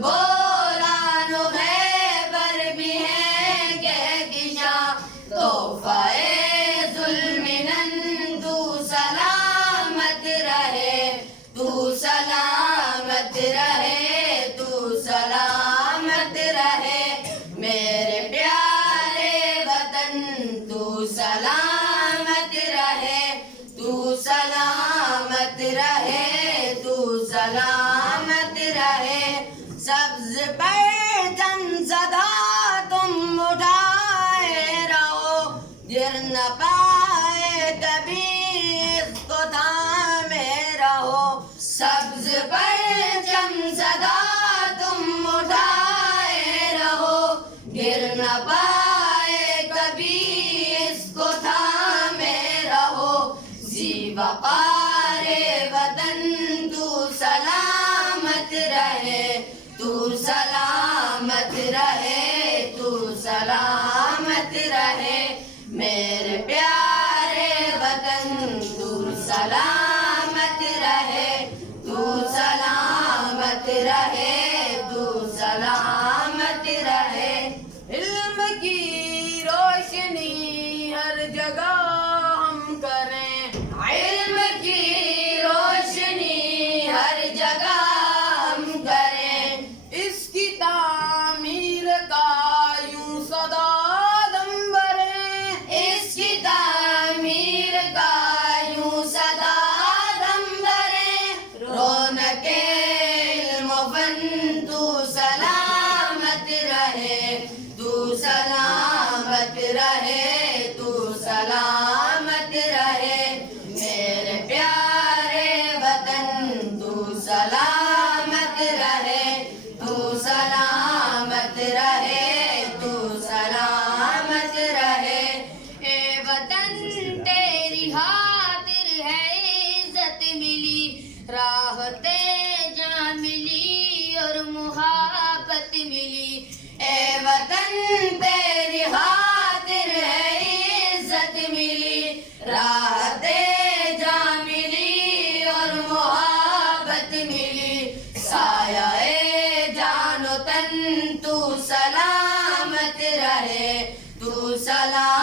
बोलानो खैबर भी है के किशा तोहफाए जुल्मिनन तू सलामत रहे, तू सलामत रहे, तू सलामत रहे मेरे प्यारे वतन, तू सलामत रहे, तू सलामत रहे, तू सलामत रहे। सब्ज परचम सदा तुम उठाए रहो, गिर न पाए कभी इसको थामे रहो। सब्ज परचम सदा तुम उठाए रहो, गिर न पाए कभी इसको थामे रहो। वक़ारे वतन तू सलामत रहे, तू सलामत रहे, तू सलामत रहे मेरे प्यारे वतन, तू सलामत रहे, तू सलामत रहे, तू सलामत रहे। इल्म की रोशनी हर जगह हम करें, इल्म की रोशनी हर जगह हम करें, इसकी तामीर का यूं सदा दम भरें, इसकी तामीर का यूं सदा दम भरें। रौनके इल्म फन तू सलामत रहे, तू सलामत रहे, तू सलामत रहे मेरे प्यारे वतन, तू सलामत रहे, तू सलामत रहे, तू सलामत रहे। ए वतन तेरी खातिर है इज्जत मिली, राहते जा मिली और मुहाबत मिली। ए वतन तेरी खातिर है इज्जत मिली, राहते जा मिली और मुहाबत मिली। साया ए जानो तन तू सलामत रहे, तू सलामत